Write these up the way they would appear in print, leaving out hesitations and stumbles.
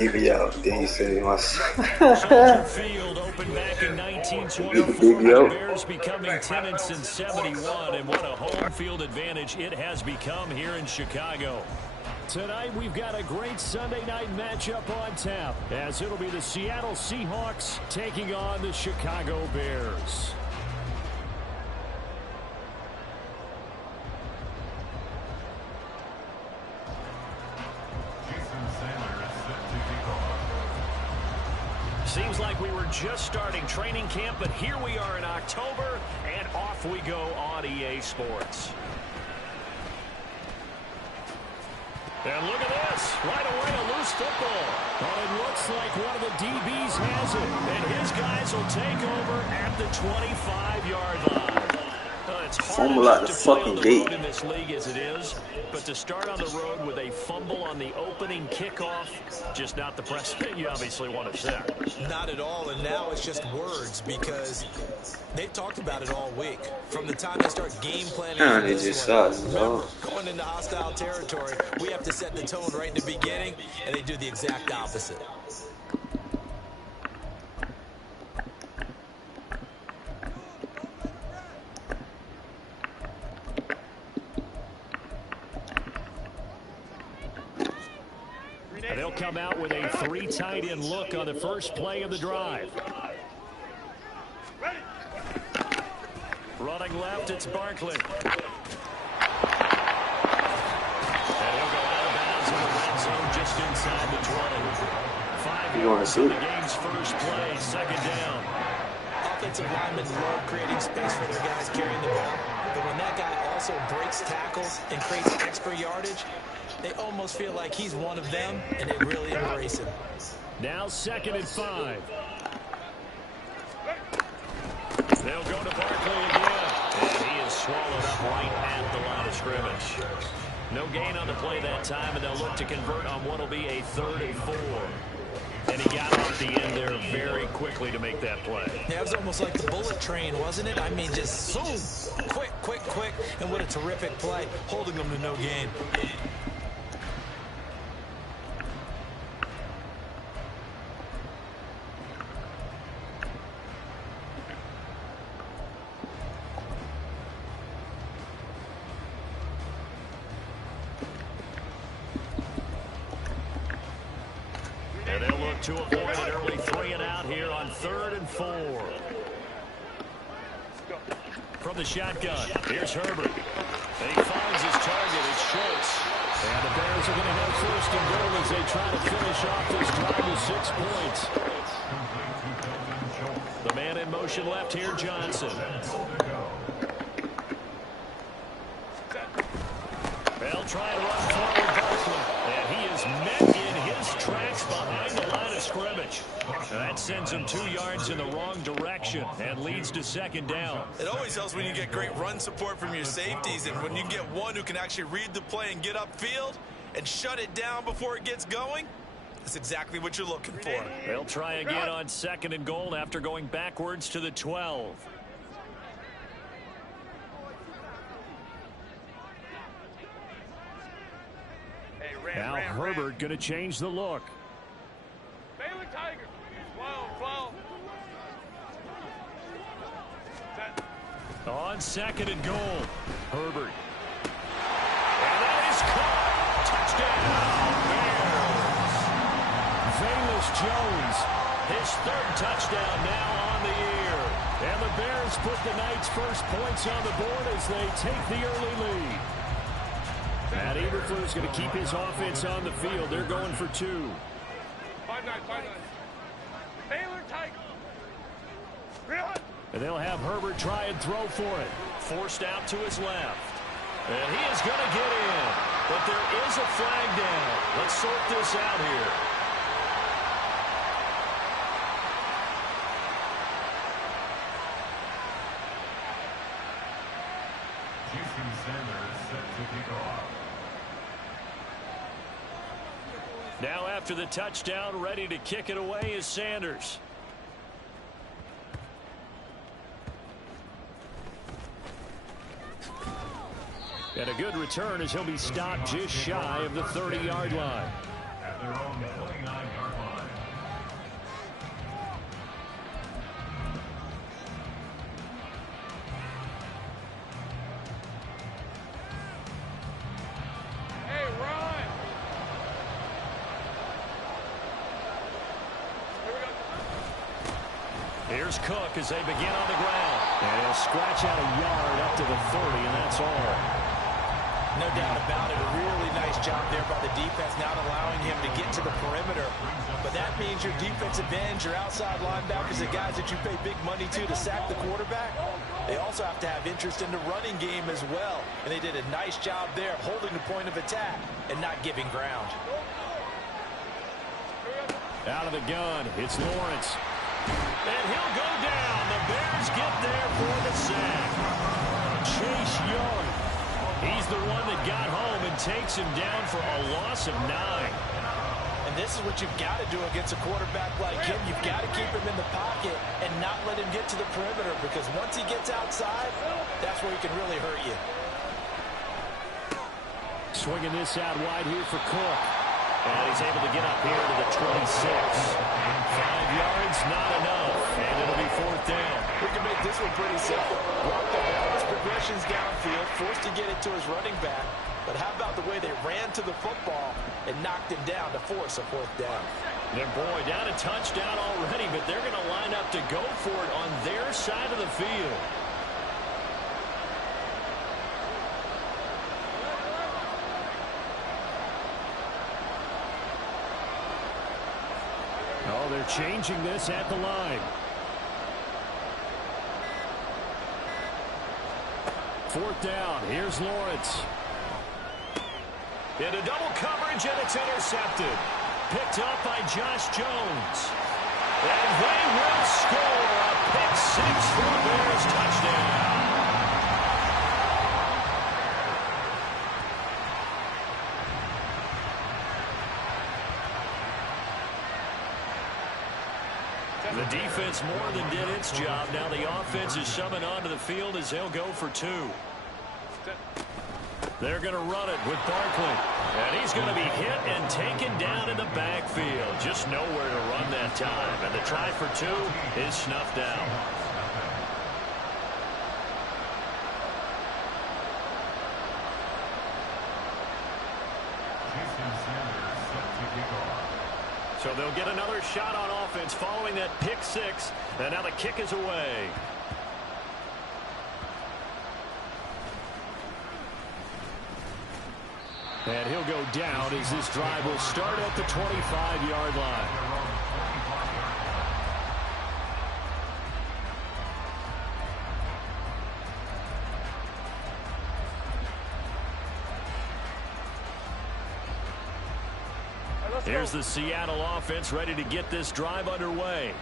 Baby out, then you say my Soldier Field opened back in 1924 with the Bears becoming tenants in 71, and what a home field advantage it has become here in Chicago. Tonight we've got a great Sunday night matchup on tap, as it'll be the Seattle Seahawks taking on the Chicago Bears. Seems like we were just starting training camp, but here we are in October, and off we go on EA Sports. And look at this. Right away, a loose football. But it looks like one of the DBs has it, and his guys will take over at the 25-yard line. It's hard enough to play on the road in this league as it is, but to start on the road with a fumble on the opening kickoff, just not the precedent you obviously want to set. Not at all, and now it's just words because they've talked about it all week. From the time they start game planning for this one, remember, going into hostile territory, we have to set the tone right in the beginning, and they do the exact opposite. They'll come out with a three tight end look on the first play of the drive. Running left, it's Barkley. And he'll go out of bounds in the red zone just inside the 20. 5 yards on the game's first play, second down. Offensive linemen love creating space for their guys carrying the ball. But when that guy also breaks tackles and creates extra yardage, they almost feel like he's one of them, and they really embrace him. Now 2nd and 5. They'll go to Barkley again. And he is swallowed up right at the line of scrimmage. No gain on the play that time, and they'll look to convert on what will be a 3rd and 4. And he got off the end there very quickly to make that play. Yeah, it was almost like the bullet train, wasn't it? I mean, just boom, quick, quick, quick. And what a terrific play, holding them to no gain. And they'll look to avoid an early 3 and out here on 3rd and 4. From the shotgun, here's Herbert. And he finds his target. It's Schultz. And the Bears are going to have 1st and goal as they try to finish off this drive with 6 points. The man in motion left here, Johnson. They'll try and run forward Barkley. And he is met in his tracks behind the line of scrimmage. And that sends him 2 yards in the wrong direction and leads to 2nd down. It always helps when you get great run support from your safeties, and when you get one who can actually read the play and get upfield and shut it down before it gets going. That's exactly what you're looking for. They'll try again on 2nd and goal after going backwards to the 12. Now Herbert going to change the look. On 2nd and goal, Herbert. And that is caught. Touchdown, Bears. Velus Jones, his 3rd touchdown now on the year. And the Bears put the night's first points on the board as they take the early lead. Matt Eberflus going to keep his offense on the field. They're going for 2. 5-9. Baylor Tiger. And they'll have Herbert try and throw for it. Forced out to his left. And he is going to get in. But there is a flag down. Let's sort this out here. Now after the touchdown, ready to kick it away is Sanders. And a good return as he'll be stopped just shy of the 30-yard line. At their own 29-yard Here's Cook as they begin on the ground. And he'll scratch out a yard up to the 30, and that's all. No doubt about it. A really nice job there by the defense, not allowing him to get to the perimeter. But that means your defensive ends, your outside linebackers, the guys that you pay big money to sack the quarterback, they also have to have interest in the running game as well. And they did a nice job there holding the point of attack and not giving ground. Out of the gun, it's Lawrence. And he'll go down. The Bears get there for the sack. Chase Young. He's the one that got home and takes him down for a loss of 9. And this is what you've got to do against a quarterback like him. You've got to keep him in the pocket and not let him get to the perimeter, because once he gets outside, that's where he can really hurt you. Swinging this out wide here for Cook. And he's able to get up here to the 26. 5 yards, not enough. And it'll be 4th down. We can make this one pretty simple. Walk the ball, his progressions downfield, forced to get it to his running back. But how about the way they ran to the football and knocked him down to force a 4th down? And boy, down a touchdown already, but they're going to line up to go for it on their side of the field. Oh, they're changing this at the line. 4th down. Here's Lawrence. Into double coverage, and it's intercepted. Picked up by Josh Jones. And they will score a pick 6 for the Bears. Touchdown. The defense more than did its job. Now the offense is shoving onto the field as they'll go for 2. They're going to run it with Barkley. And he's going to be hit and taken down in the backfield. Just nowhere to run that time. And the try for 2 is snuffed out. So they'll get another shot on offense following that pick 6. And now the kick is away. And he'll go down as this drive will start at the 25-yard line. Here's the Seattle offense ready to get this drive underway.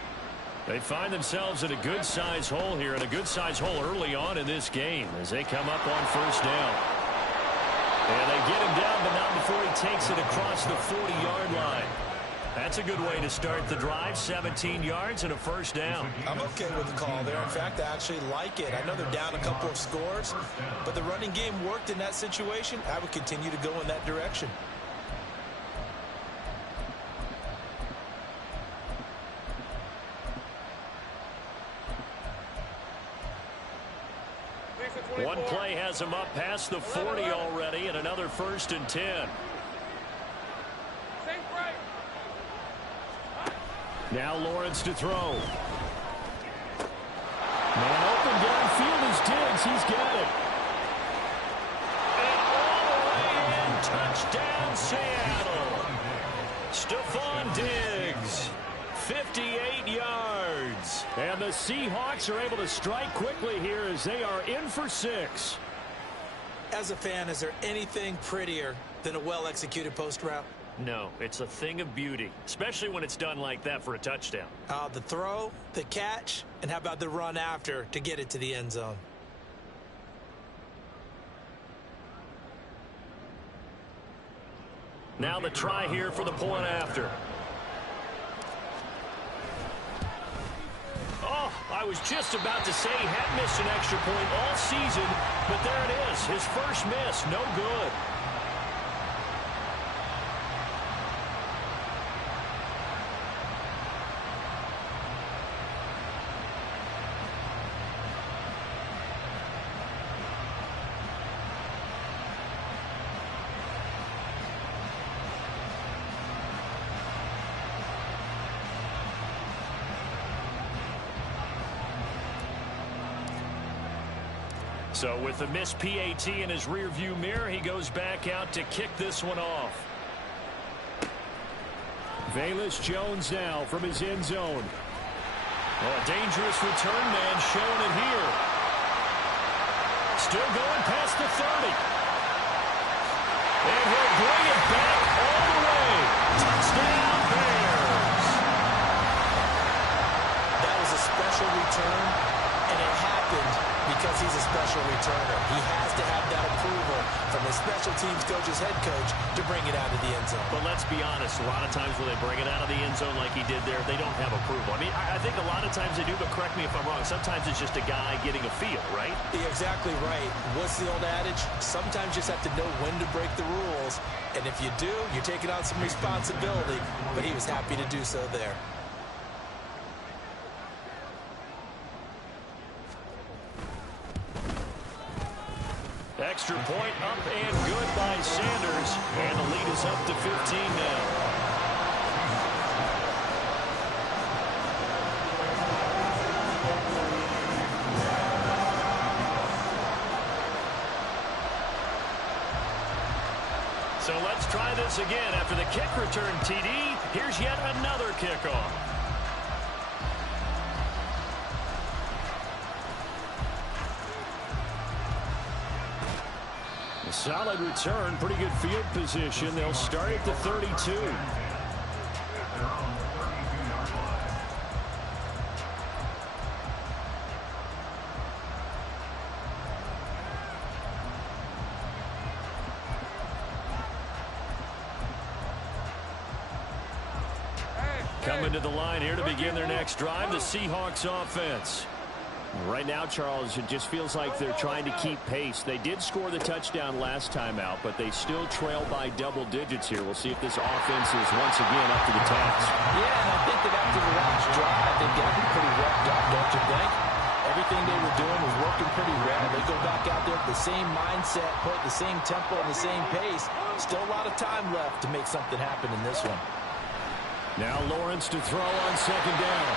They find themselves in a good-sized hole here, and a good-sized hole early on in this game as they come up on 1st down. And they get him down, but not before he takes it across the 40-yard line. That's a good way to start the drive. 17 yards and a 1st down. I'm okay with the call there. In fact, I actually like it. I know they're down a couple of scores, but the running game worked in that situation. I would continue to go in that direction. One play has him up past the 40 already, and another 1st and 10. Now Lawrence to throw. Man open downfield is Diggs. He's got it. And all the way in. Touchdown, Seattle. Stephon Diggs. 58 yards. And the Seahawks are able to strike quickly here as they are in for 6. As a fan, is there anything prettier than a well-executed post route? No, it's a thing of beauty, especially when it's done like that for a touchdown. The throw, the catch, and how about the run after to get it to the end zone? Now the try here for the point after. Oh, I was just about to say he had missed an extra point all season, but there it is. His first miss, no good. So with the missed PAT in his rearview mirror, he goes back out to kick this one off. Velus Jones now from his end zone. Oh, a dangerous return man showing it here. Still going past the 30. And he'll bring it back all the way. Touchdown, Bears. That was a special return, and it happened because he's a special returner. He has to have that approval from his special teams coach's head coach to bring it out of the end zone. But let's be honest, a lot of times when they bring it out of the end zone like he did there, they don't have approval. I mean, I think a lot of times they do, but correct me if I'm wrong. Sometimes it's just a guy getting a feel, right? You're exactly right. What's the old adage? Sometimes you just have to know when to break the rules. And if you do, you're taking on some responsibility. But he was happy to do so there. Extra point up and good by Sanders. And the lead is up to 15 now. So let's try this again. After the kick return TD, here's yet another kickoff. A solid return, pretty good field position. They'll start at the 32. Coming to the line here to begin their next drive, the Seahawks offense. Right now, Charles, it just feels like they're trying to keep pace. They did score the touchdown last time out, but they still trail by double digits here. We'll see if this offense is once again up to the task. Yeah, and I think that after the last drive, they got them pretty wrapped up, don't you think? Everything they were doing was working pretty well. They go back out there with the same mindset, put the same tempo and the same pace. Still a lot of time left to make something happen in this one. Now Lawrence to throw on second down.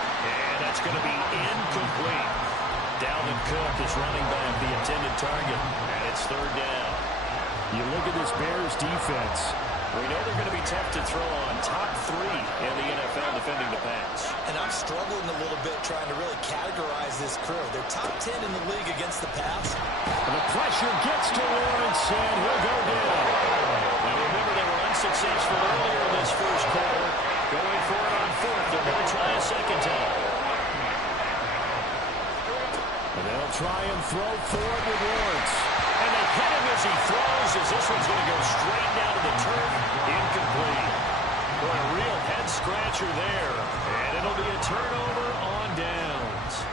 And that's going to be incomplete. Dalvin Cook is running back the intended target. And it's third down. You look at this Bears defense. We know they're going to be tough to throw on. Top 3 in the NFL defending the pass. And I'm struggling a little bit trying to really categorize this crew. They're top 10 in the league against the pass. And the pressure gets to Lawrence, and he'll go down. Now remember, they were unsuccessful earlier in this first quarter. Going for it on fourth. They're going to try a second time. And they'll try and throw forward with Lawrence. And they hit him as he throws, as this one's going to go straight down to the turf. Incomplete. Boy, a real head-scratcher there. And it'll be a turnover on downs.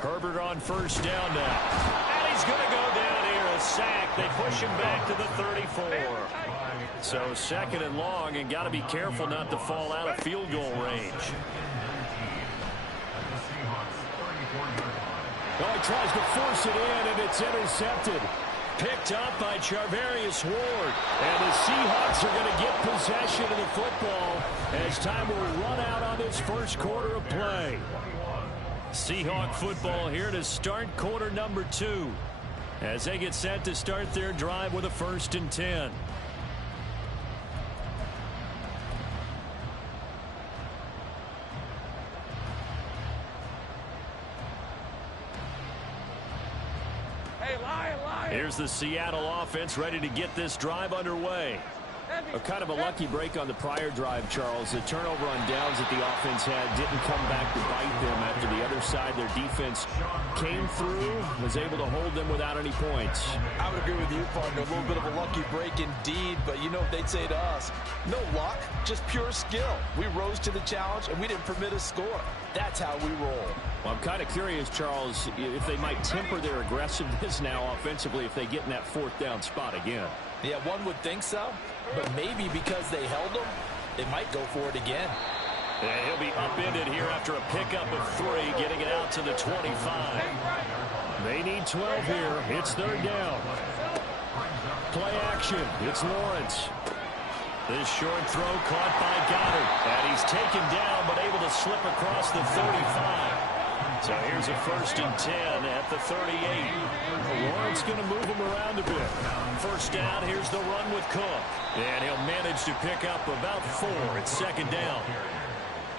Herbert on first down now. And he's going to go down here, a sack. They push him back to the 34. So second and long, and got to be careful not to fall out of field goal range. Oh, he tries to force it in, and it's intercepted. Picked up by Charvarius Ward. And the Seahawks are going to get possession of the football as time will run out on this first quarter of play. Seahawk football here to start quarter number 2 as they get set to start their drive with a 1st and 10. Hey, Lion. Here's the Seattle offense ready to get this drive underway. A kind of a lucky break on the prior drive, Charles. The turnover on downs that the offense had didn't come back to bite them after the other side. Their defense came through, was able to hold them without any points. I would agree with you, partner. A little bit of a lucky break indeed, but you know what they'd say to us? No luck, just pure skill. We rose to the challenge, and we didn't permit a score. That's how we roll. Well, I'm kind of curious, Charles, if they might temper their aggressiveness now offensively if they get in that 4th down spot again. Yeah, one would think so, but maybe because they held them, they might go for it again. And he'll be upended here after a pickup of 3, getting it out to the 25. They need 12 here. It's third down. Play action. It's Lawrence. This short throw caught by Goddard. And he's taken down, but able to slip across the 35. So here's a 1st and 10 at the 38. Lawrence going to move him around a bit. First down, here's the run with Cook. And he'll manage to pick up about 4. It's second down.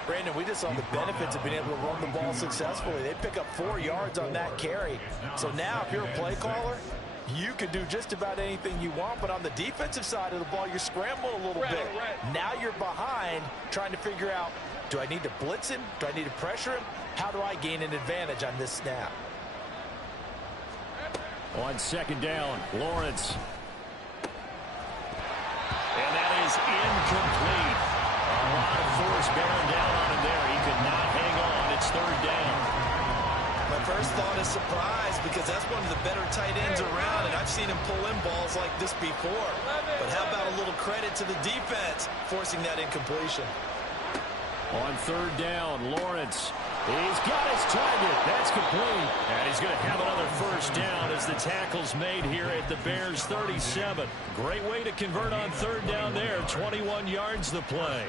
Brandon, we just saw the benefits of being able to run the ball successfully. They pick up 4 yards on that carry. So now if you're a play caller, you can do just about anything you want. But on the defensive side of the ball, you're scrambling a little bit. Now you're behind trying to figure out, do I need to blitz him? Do I need to pressure him? How do I gain an advantage on this snap? On second down, Lawrence. And that is incomplete. A lot of force bearing down on him there. He could not hang on. It's third down. My first thought is surprise, because that's one of the better tight ends around, and I've seen him pull in balls like this before. But how about a little credit to the defense forcing that incompletion? On third down, Lawrence. He's got his target. That's complete. And he's going to have another first down as the tackle's made here at the Bears' 37. Great way to convert on third down there. 21 yards the play.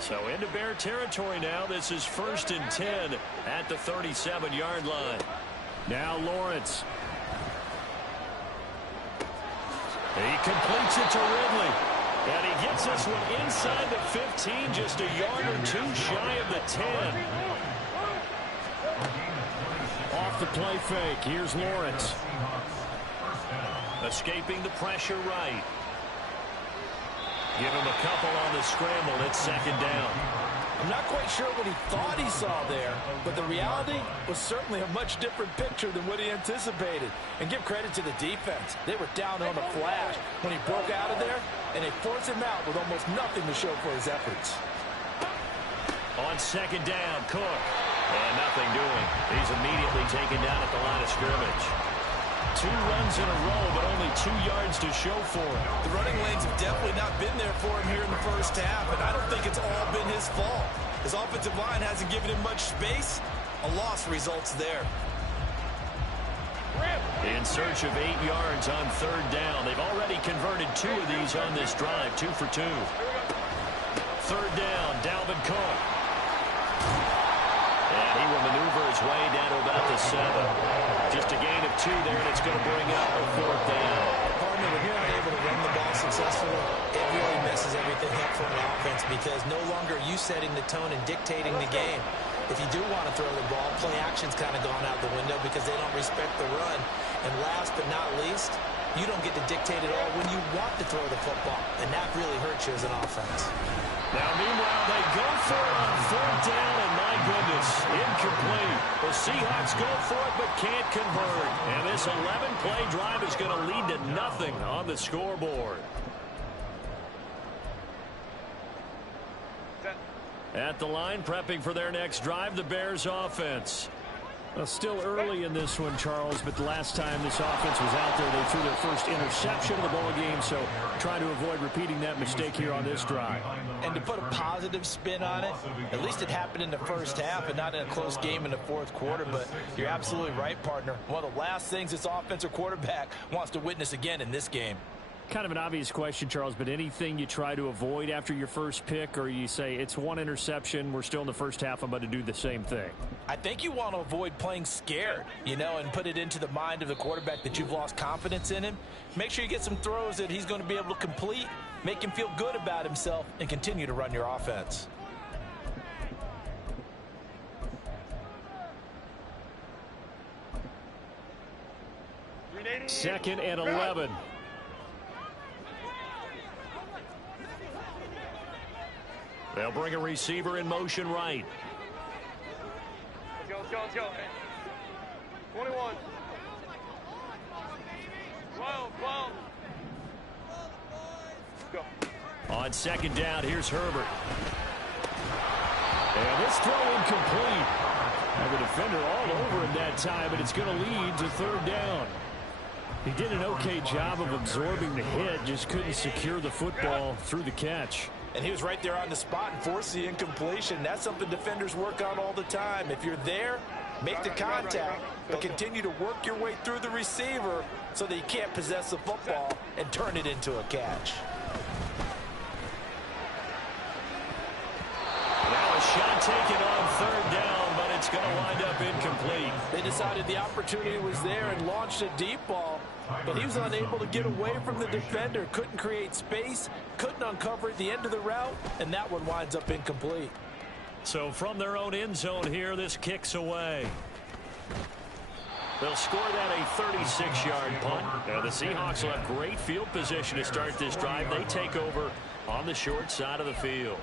So into Bear territory now. This is 1st and 10 at the 37-yard line. Now Lawrence. He completes it to Ridley. And he gets this one inside the 15, just a yard or 2 shy of the 10. Off the play fake, here's Lawrence. Escaping the pressure right. Give him a couple on the scramble. It's second down. I'm not quite sure what he thought he saw there, but the reality was certainly a much different picture than what he anticipated. And give credit to the defense. They were down on the flash when he broke out of there, and they forced him out with almost nothing to show for his efforts. On second down, Cook. And nothing doing. He's immediately taken down at the line of scrimmage. 2 runs in a row, but only 2 yards to show for him. The running lanes have definitely not been there for him here in the first half, and I don't think it's all been his fault. His offensive line hasn't given him much space. A loss results there. In search of 8 yards on third down. They've already converted 2 of these on this drive, 2 for 2. Third down, Dalvin Cook. And he will maneuver his way down to about the 7. Just a gain of 2 there, and it's going to bring up a 4th down. Partner, when you're not able to run the ball successfully, it really messes everything up for an offense, because no longer are you setting the tone and dictating the game. If you do want to throw the ball, play action's kind of gone out the window because they don't respect the run. And last but not least, you don't get to dictate it all when you want to throw the football, and that really hurts you as an offense. Now, meanwhile, they go for it on 4th down, and my goodness, incomplete. The Seahawks go for it but can't convert. And this 11-play drive is going to lead to nothing on the scoreboard. At the line, prepping for their next drive, the Bears offense. Well, still early in this one, Charles, but the last time this offense was out there, they threw their first interception of the ball game, so trying to avoid repeating that mistake here on this drive. And to put a positive spin on it, at least it happened in the first half and not in a close game in the 4th quarter, but you're absolutely right, partner. One of the last things this offensive quarterback wants to witness again in this game. Kind of an obvious question, Charles, but anything you try to avoid after your first pick, or you say it's 1 interception, we're still in the first half, I'm about to do the same thing? I think you want to avoid playing scared, and put it into the mind of the quarterback that you've lost confidence in him. Make sure you get some throws that he's going to be able to complete, make him feel good about himself, and continue to run your offense. Second and 11. They'll bring a receiver in motion right. Let's go, let's go. 21. 12, 12. Go. On second down, here's Herbert. And this throw incomplete. And the defender all over him that time, but it's going to lead to third down. He did an okay job of absorbing the hit, just couldn't secure the football through the catch. And he was right there on the spot and forced the incompletion. That's something defenders work on all the time. If you're there, make the contact, but continue to work your way through the receiver so that you can't possess the football and turn it into a catch. Now a shot taken on third down, but it's going to wind up incomplete. They decided the opportunity was there and launched a deep ball, but he was unable to get away from the defender, couldn't create space, couldn't uncover at the end of the route, and that one winds up incomplete. So from their own end zone here, this kicks away. They'll score that a 36-yard punt. Now the Seahawks will have great field position to start this drive. They take over on the short side of the field.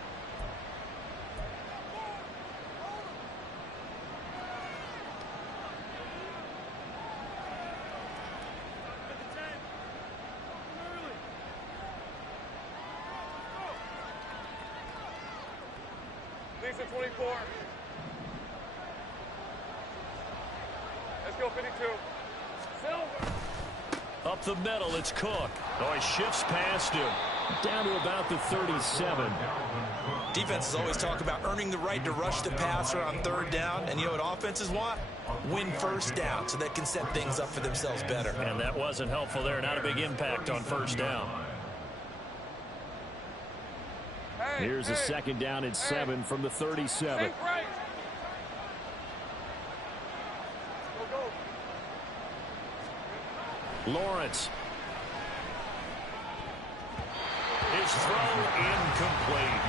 Lisa 24. Let's go 52. Silver. Up the middle, it's Cook. Oh, he shifts past him. Down to about the 37. Defenses always talk about earning the right to rush the passer on third down. And you know what offenses want? Win first down so they can set things up for themselves better. And that wasn't helpful there. Not a big impact on first down. Here's a second down and 7 from the 37. Lawrence. His throw incomplete.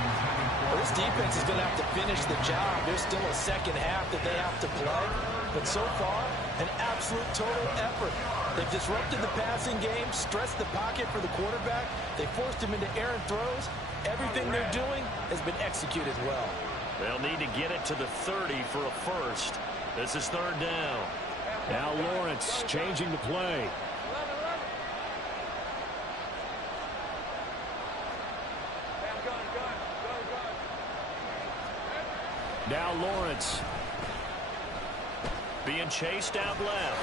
Well, this defense is going to have to finish the job. There's still a second half that they have to play. But so far, an absolute total effort. They've disrupted the passing game, stressed the pocket for the quarterback. They forced him into errant throws. Everything they're doing has been executed well. They'll need to get it to the 30 for a first. This is third down. Now Lawrence changing the play. Now Lawrence being chased out left.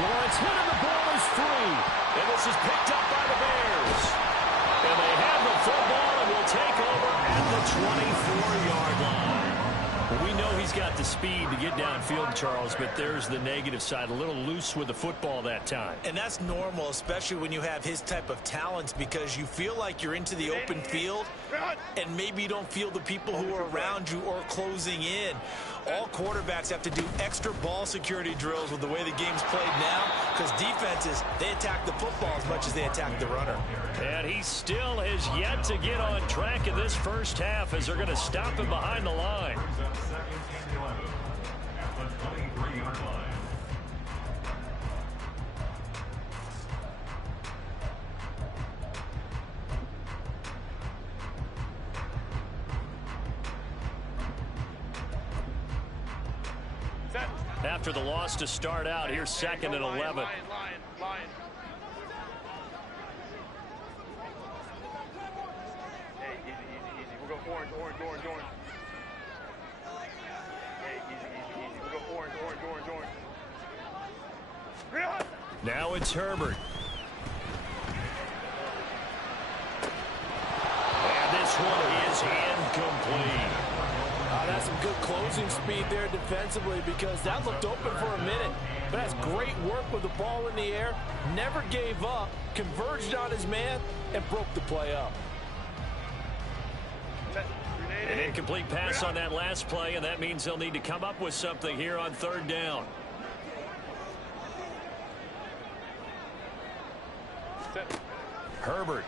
Lawrence hit and the ball is free. And this is picked up by the Bears. And they have the football and will take over at the 24-yard line. Well, we know he's got the speed to get downfield, Charles, but there's the negative side. A little loose with the football that time. And that's normal, especially when you have his type of talents, because you feel like you're into the open field and maybe you don't feel the people who are around you or closing in. All quarterbacks have to do extra ball security drills with the way the game's played now, because defenses, they attack the football as much as they attack the runner. And he still has yet to get on track in this first half as they're going to stop him behind the line. After the loss to start out, here's second and 11. Lion. Hey, easy. We'll go orange. Hey, easy. We'll go orange. Now it's Herbert. And this one is incomplete. That's some good closing speed there defensively, because that looked open for a minute. But that's great work with the ball in the air. Never gave up, converged on his man, and broke the play up. An incomplete pass on that last play, and that means they'll need to come up with something here on third down. Herbert.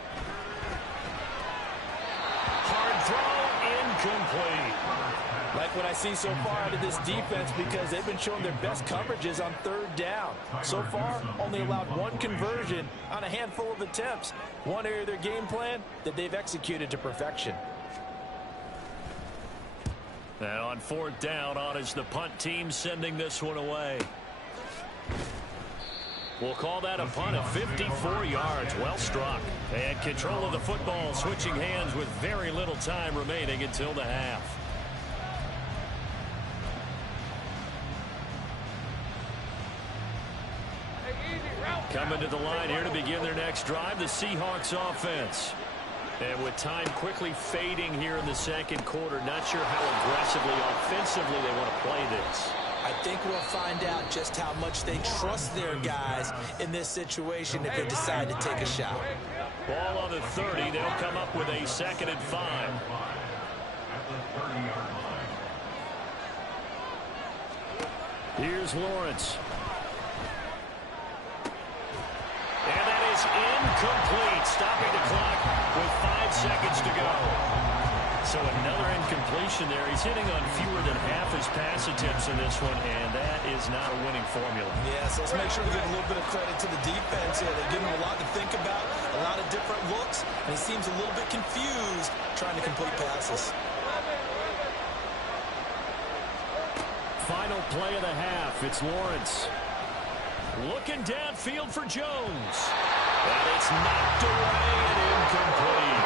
Hard throw, incomplete. Like what I see so far out of this defense, because they've been showing their best coverages on third down. So far, only allowed one conversion on a handful of attempts. One area of their game plan that they've executed to perfection. And on fourth down, on is the punt team sending this one away. We'll call that a punt of 54 yards. Well struck. And control of the football, switching hands with very little time remaining until the half. Coming Rolling to the line here to begin their next drive, the Seahawks offense. And with time quickly fading here in the second quarter, not sure how aggressively, offensively they want to play this. I think we'll find out just how much they trust their guys in this situation if they decide to take a shot. Ball on the 30. They'll come up with a 2nd and 5. Here's Lawrence. And that is incomplete, stopping the clock with 5 seconds to go. So another incompletion there. He's hitting on fewer than half his pass attempts in this one, and that is not a winning formula. Yeah, so let's make sure we give a little bit of credit to the defense here. They're giving him a lot to think about, a lot of different looks, and he seems a little bit confused trying to complete passes. Final play of the half. It's Lawrence. Looking downfield for Jones. And it's knocked away and incomplete.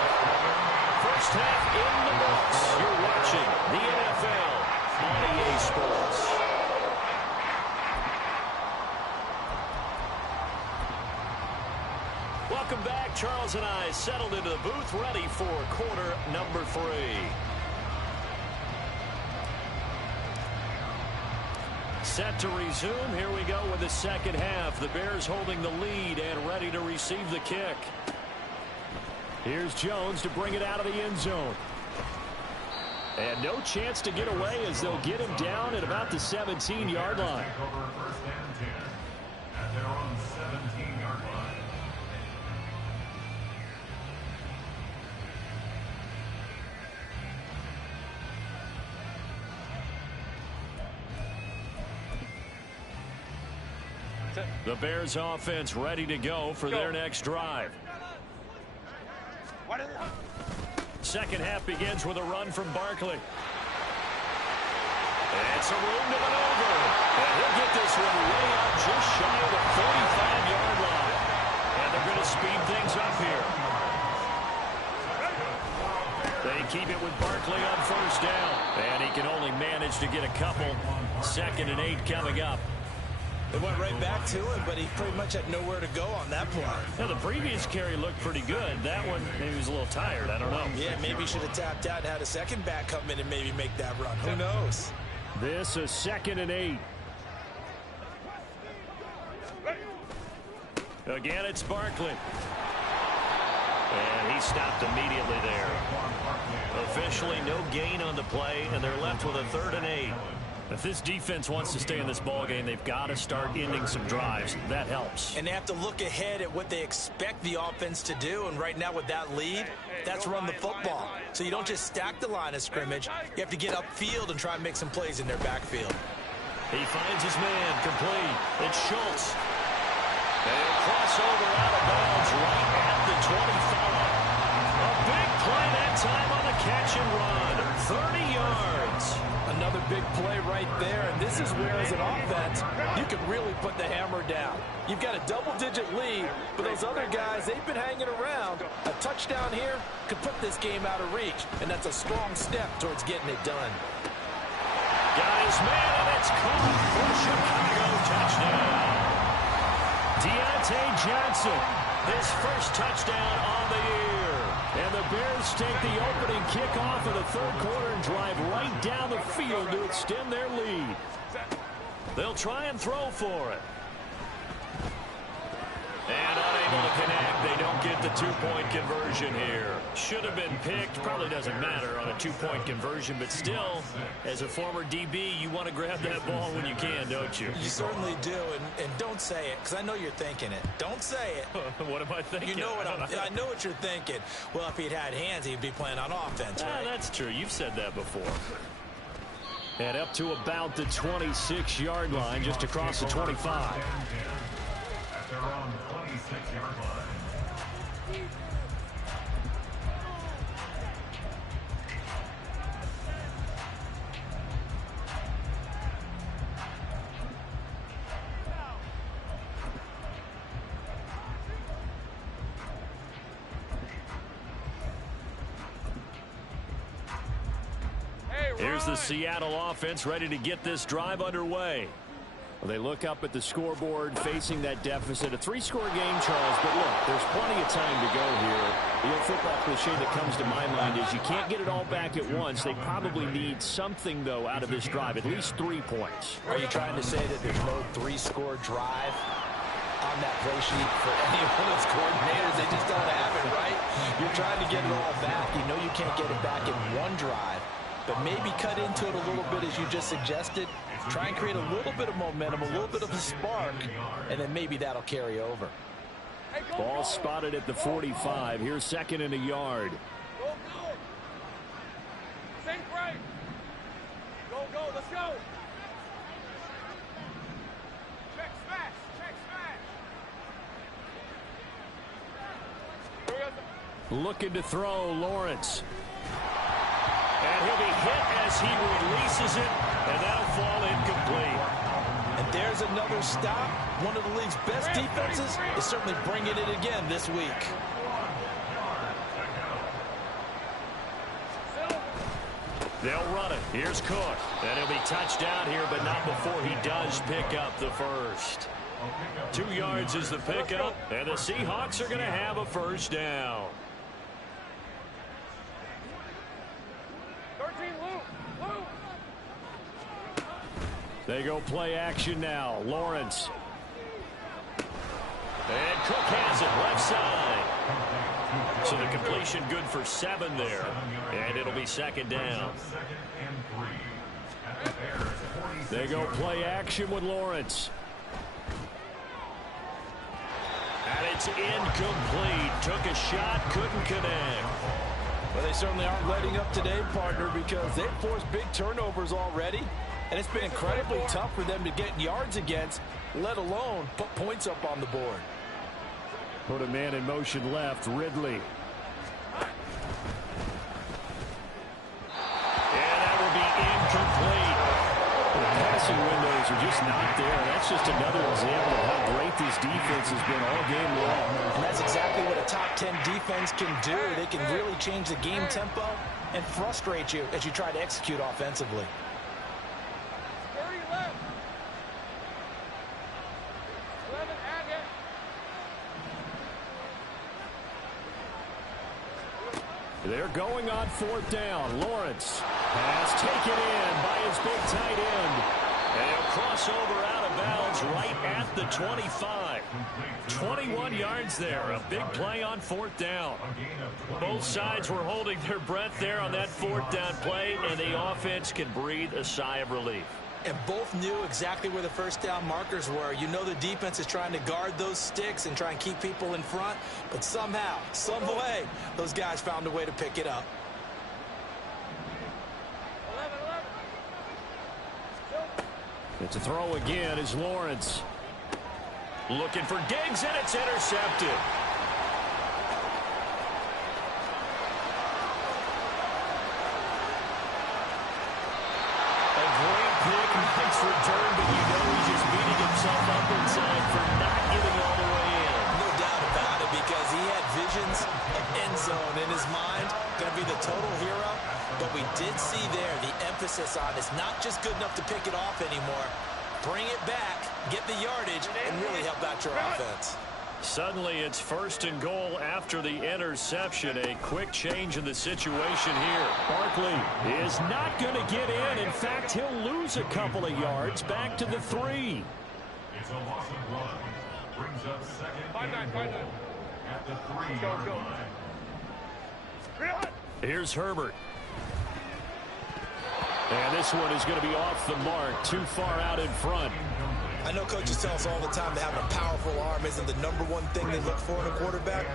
First half in the books. You're watching the NFL on EA Sports. Welcome back. Charles and I settled into the booth, ready for quarter number 3. Set to resume. Here we go with the second half. The Bears holding the lead and ready to receive the kick. Here's Jones to bring it out of the end zone. And no chance to get away as they'll get him down at about the 17-yard line. The Bears offense ready to go for their next drive. Second half begins with a run from Barkley. It's a room to maneuver. And he'll get this one way up just shy of the 45-yard line. And they're going to speed things up here. They keep it with Barkley on first down. And he can only manage to get a couple. 2nd and 8 coming up. They went right back to him, but he pretty much had nowhere to go on that play. Now, the previous carry looked pretty good. That one, maybe he was a little tired. I don't know. Yeah, maybe he should have tapped out and had a second back come in and maybe make that run. Who knows? This is 2nd and 8. Again, it's Barkley. And he stopped immediately there. Officially no gain on the play, and they're left with a 3rd and 8. If this defense wants to stay in this ballgame, they've got to start ending some drives. That helps. And they have to look ahead at what they expect the offense to do. And right now with that lead, that's run the football. So you don't just stack the line of scrimmage. You have to get upfield and try and make some plays in their backfield. He finds his man complete. It's Schultz. And he'll cross over out of bounds right at the 25. A big play that time on the catch and run. 30 yards. Another big play right there, and this is where, as an offense, you can really put the hammer down. You've got a double-digit lead, but those other guys, they've been hanging around. A touchdown here could put this game out of reach, and that's a strong step towards getting it done. Got his man, and it's caught for Chicago. Touchdown. Deontay Johnson, his first touchdown on the year. And the Bears take the opening kickoff of the 3rd quarter and drive right down the field to extend their lead. They'll try and throw for it. And unable to connect. They don't get the 2-point conversion here. Should have been picked. Probably doesn't matter on a 2-point conversion, but still, as a former DB, you want to grab that ball when you can, don't you? You certainly do, and don't say it, because I know you're thinking it. Don't say it. What am I thinking? You know what I know what you're thinking. Well, if he'd had hands, he'd be playing on offense, right? That's true. You've said that before. And up to about the 26-yard line, just across the 25. They're on the 26-yard line. Here's the Seattle offense ready to get this drive underway. Well, they look up at the scoreboard facing that deficit. A 3-score game, Charles, but look, there's plenty of time to go here. The old football cliche that comes to my mind is you can't get it all back at once. They probably need something, though, out of this drive, at least 3 points. Are you trying to say that there's no 3-score drive on that play sheet for any of those coordinators? They just don't have it, right? You're trying to get it all back. You know you can't get it back in one drive, but maybe cut into it a little bit as you just suggested. Try and create a little bit of momentum, a little bit of a spark, and then maybe that'll carry over. Ball spotted at the 45. Here's 2nd and a yard. Go, go. Safe right. Go, go, let's go. Check smash, check smash. Looking to throw, Lawrence. And he'll be hit as he releases it, and that'll fall incomplete. And there's another stop. One of the league's best defenses is certainly bringing it again this week. They'll run it. Here's Cook. And he'll be touched down here, but not before he does pick up the first. 2 yards is the pickup, and the Seahawks are going to have a first down. 13, Luke. They go play action now. Lawrence. And Cook has it left side. So the completion good for 7 there. And it'll be 2nd down. They go play action with Lawrence. And it's incomplete. Took a shot, couldn't connect. Well, they certainly aren't letting up today, partner, because they've forced big turnovers already. And it's been incredibly tough for them to get yards against, let alone put points up on the board. Put a man in motion left, Ridley. And that will be incomplete. The passing windows are just not there. That's just another example of how great this defense has been all game long. And that's exactly what a top 10 defense can do. They can really change the game tempo and frustrate you as you try to execute offensively. 30 left. 11, add it. They're going on 4th down. Lawrence has taken in by his big tight end. And he'll cross over out of bounds right at the 25. 21 yards there. A big play on 4th down. Both sides were holding their breath there on that 4th down play, and the offense can breathe a sigh of relief. And both knew exactly where the first down markers were. You know the defense is trying to guard those sticks and try and keep people in front. But somehow, some way, those guys found a way to pick it up. 11. It's a throw again is Lawrence. Looking for Diggs, and it's intercepted. Nice return, but you know he's just beating himself up inside for not getting all the way in. No doubt about it, because he had visions of end zone in his mind. Going to be the total hero. But we did see there the emphasis on it's not just good enough to pick it off anymore. Bring it back, get the yardage, and really help out your offense. Suddenly it's 1st and goal after the interception. A quick change in the situation here. Barkley is not going to get in. In fact, he'll lose a couple of yards back to the 3. It's a loss of 1. Brings up 2nd and goal at the 3-yard line. Here's Herbert. And this one is going to be off the mark, too far out in front. I know coaches tell us all the time that having a powerful arm isn't the #1 thing they look for in a quarterback.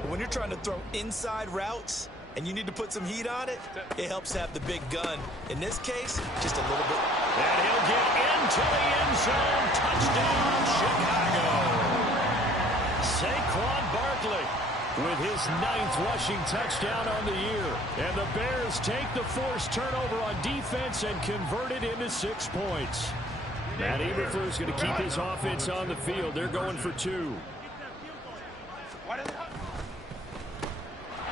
But when you're trying to throw inside routes and you need to put some heat on it, it helps have the big gun. In this case, just a little bit. And he'll get into the end zone. Touchdown, Chicago. Saquon Barkley with his 9th rushing touchdown on the year. And the Bears take the forced turnover on defense and convert it into 6 points. Matt Eberflus going to keep his offense on the field. They're going for 2.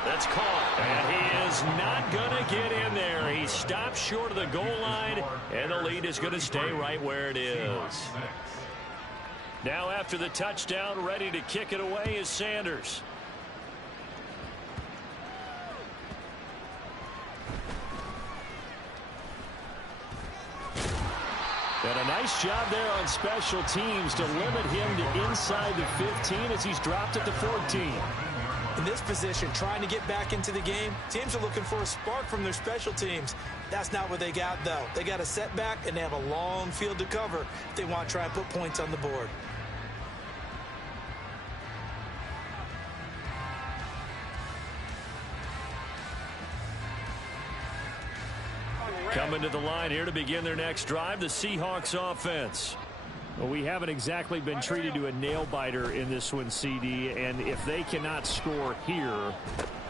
That's caught. And he is is not going to get in there. He stopped short of the goal line, and the lead is going to stay right where it is. Now after the touchdown, ready to kick it away is Sanders. And a nice job there on special teams to limit him to inside the 15 as he's dropped at the 14. In this position, trying to get back into the game, teams are looking for a spark from their special teams. That's not what they got, though. They got a setback, and they have a long field to cover if they want to try and put points on the board. Coming to the line here to begin their next drive, the Seahawks offense. Well, we haven't exactly been treated to a nail-biter in this one, CD, and if they cannot score here,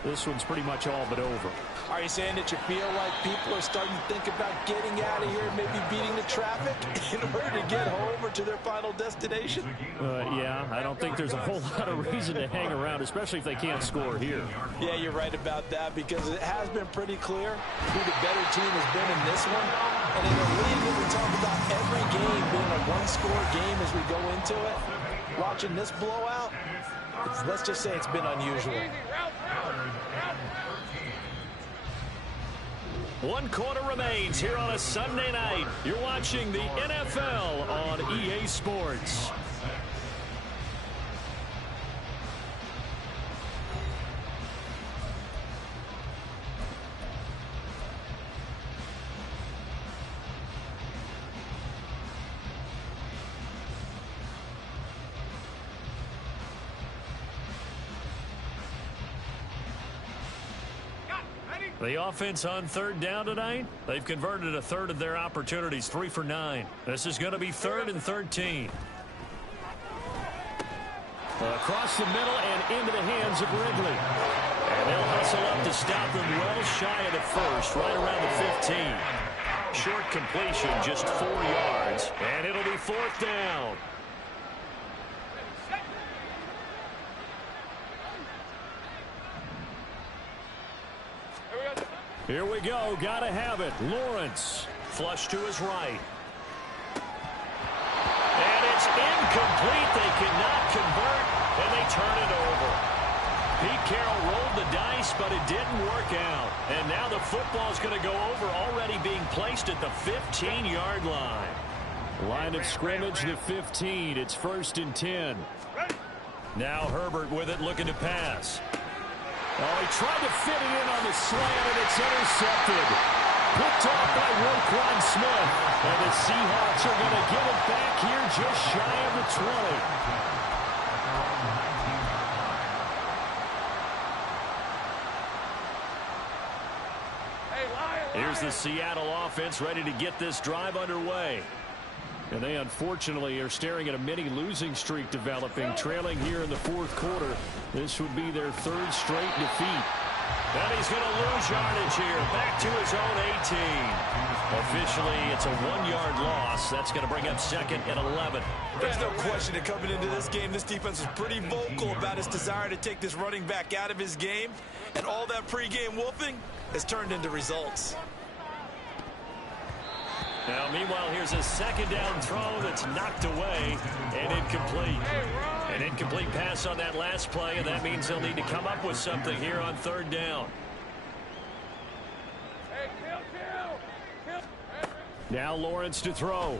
this one's pretty much all but over. Are you saying that you feel like people are starting to think about getting out of here, maybe beating the traffic in order to get home or to their final destination? Yeah, I don't think there's a whole lot of reason to hang around, especially if they can't score here. Yeah, you're right about that, because it has been pretty clear who the better team has been in this one. And in a league where we talk about every game being a one-score game as we go into it, watching this blowout, let's just say it's been unusual. One quarter remains here on a Sunday night. You're watching the NFL on EA Sports. The offense on third down tonight, they've converted a third of their opportunities, 3 for 9. This is going to be 3rd and 13. Across the middle and into the hands of Ridley. And they'll hustle up to stop them well shy of the first, right around the 15. Short completion, just 4 yards, and it'll be 4th down. Here we go. Got to have it. Lawrence. Flush to his right. And it's incomplete. They cannot convert, and they turn it over. Pete Carroll rolled the dice, but it didn't work out. And now the football's going to go over, already being placed at the 15-yard line. Line of scrimmage, the 15. It's 1st and 10. Now Herbert with it, looking to pass. Oh, he tried to fit it in on the slant, and it's intercepted. Picked off by Roquan Smith. And the Seahawks are going to get it back here just shy of the 20. Here's the Seattle offense ready to get this drive underway. And they unfortunately are staring at a mini losing streak developing, trailing here in the 4th quarter. This would be their 3rd straight defeat. And he's going to lose yardage here, back to his own 18. Officially, it's a 1-yard loss. That's going to bring up 2nd and 11. There's no question that coming into this game, this defense was pretty vocal about its desire to take this running back out of his game. And all that pregame wolfing has turned into results. Now, meanwhile, here's a 2nd down throw that's knocked away and incomplete. An incomplete pass on that last play, and that means they'll need to come up with something here on 3rd down. Now Lawrence to throw.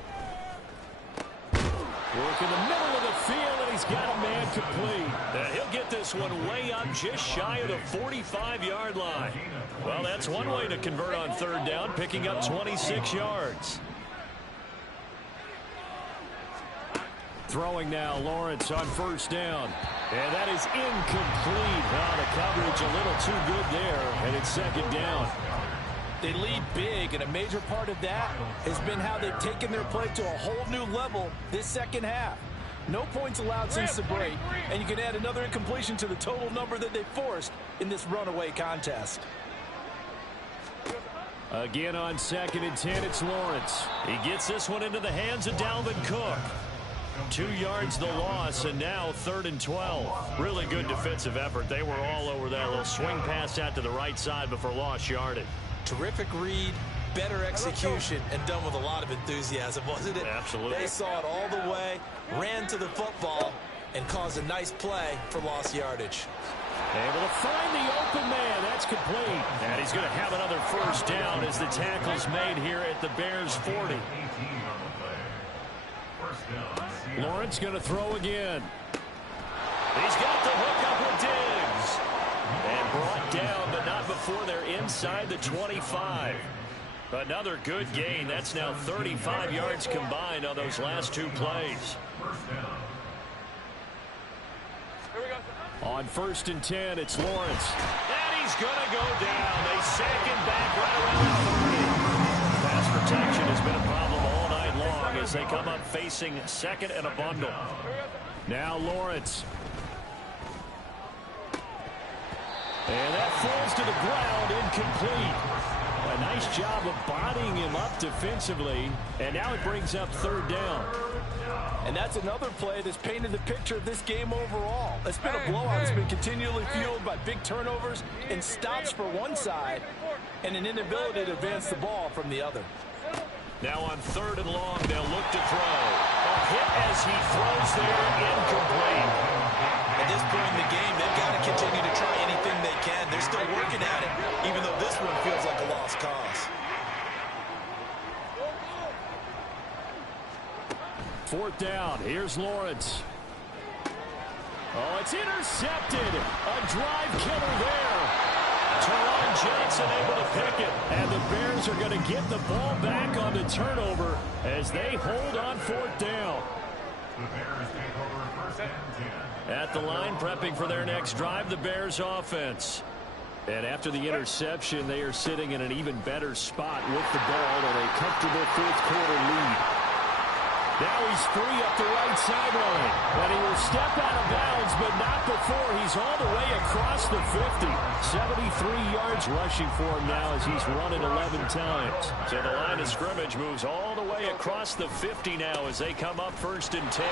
Work in the middle of the field, and he's got a man complete. And he'll get this one way up just shy of the 45-yard line. Well, that's one way to convert on 3rd down, picking up 26 yards. Throwing now, Lawrence on 1st down. And that is incomplete. Oh, the coverage a little too good there, and it's 2nd down. They lead big, and a major part of that has been how they've taken their play to a whole new level this 2nd half. No points allowed since the break, and you can add another incompletion to the total number that they forced in this runaway contest. Again on 2nd and 10, it's Lawrence. He gets this one into the hands of Dalvin Cook. 2 yards the loss, and now 3rd and 12. Really good defensive effort. They were all over that little swing pass out to the right side before lost yardage. Terrific read, better execution, and done with a lot of enthusiasm, wasn't it? Absolutely. They saw it all the way, ran to the football, and caused a nice play for lost yardage. Able to find the open man. That's complete. And he's going to have another first down as the tackle's made here at the Bears' 40. Lawrence going to throw again. He's got the hook up with Diggs. And brought down, but not before they're inside the 25. Another good gain. That's now 35 yards combined on those last 2 plays. On 1st and 10, it's Lawrence. And he's going to go down. They sack him back right around the 30. Pass protection has been a problem all night long as they come up facing 2nd and a bundle. Now Lawrence. And that falls to the ground, incomplete. A nice job of bodying him up defensively. And now it brings up 3rd down. And that's another play that's painted the picture of this game overall. It's been a blowout that's been continually fueled by big turnovers and stops for one side and an inability to advance the ball from the other. Now on 3rd and long, they'll look to throw. A hit as he throws there, incomplete. At this point in the game, they've got to continue to try anything they can. They're still working at it, even though this one feels like a lost cause. 4th down. Here's Lawrence. Oh, it's intercepted. A drive killer there. Teron Johnson able to pick it. And the Bears are going to get the ball back on the turnover as they hold on 4th down. The Bears take over 1st and 10. At the line, prepping for their next drive, the Bears offense. And after the interception, they are sitting in an even better spot with the ball and a comfortable 4th quarter lead. Now he's free up the right sideline. And he will step out of bounds, but not before he's all the way across the 50. 73 yards rushing for him now as he's run it 11 times. So the line of scrimmage moves all the way across the 50 now as they come up 1st and 10.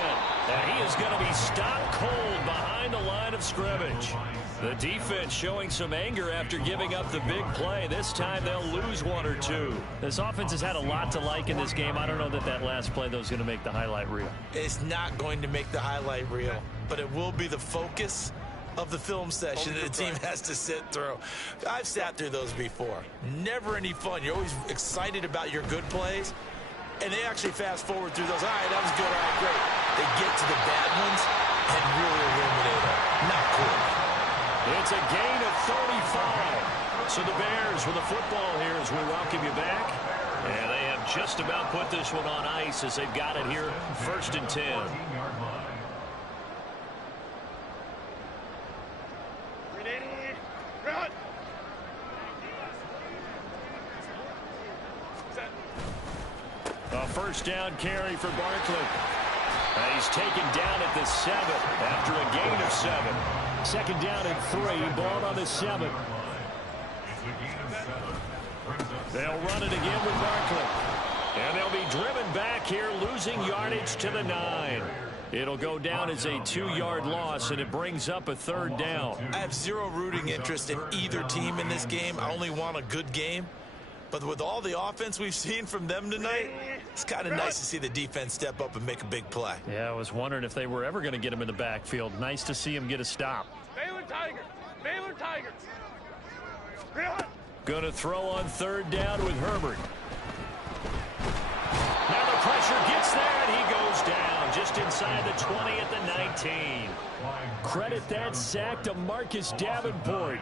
And he is going to be stopped cold behind the line of scrimmage. The defense showing some anger after giving up the big play. This time they'll lose 1 or 2. This offense has had a lot to like in this game. I don't know that last play, though, is going to make the highlight reel. It's not going to make the highlight reel, but it will be the focus of the film session that the team has to sit through. I've sat through those before. Never any fun. You're always excited about your good plays, and they actually fast forward through those. All right, that was good. All right, great. They get to the bad ones and really eliminate them. Not cool. It's a gain of 35. So the Bears with the football here as we welcome you back. And they have just about put this one on ice as they've got it here 1st and 10. A 1st down carry for Barkley. He's taken down at the 7 after a gain of 7. 2nd down and 3. Ball on the 7. They'll run it again with Barkley. And they'll be driven back here, losing yardage to the 9. It'll go down as a 2-yard loss, and it brings up a 3rd down. I have zero rooting interest in either team in this game. I only want a good game. But with all the offense we've seen from them tonight, it's kind of nice to see the defense step up and make a big play. Yeah, I was wondering if they were ever going to get him in the backfield. Nice to see him get a stop. Baylor Tigers! Baylor Tigers! Going to throw on 3rd down with Herbert. Now the pressure gets there, and he goes down just inside the 20 at the 19. Credit that sack to Marcus Davenport.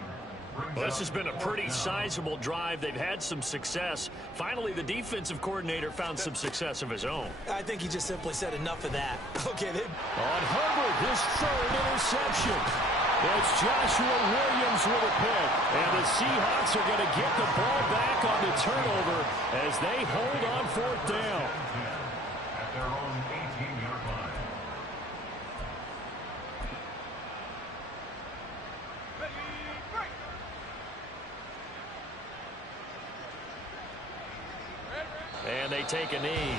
Well, this has been a pretty sizable drive. They've had some success. Finally, the defensive coordinator found some success of his own. I think he just simply said enough of that. Okay, on Herbert, his 3rd interception. It's Joshua Williams with a pick. And the Seahawks are going to get the ball back on the turnover as they hold on 4th down. At their own 18-yard line. And they take a knee.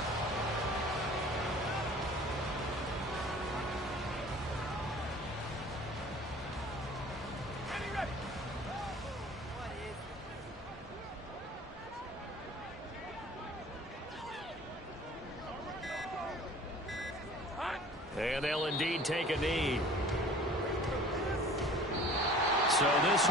And they'll indeed take a knee. So this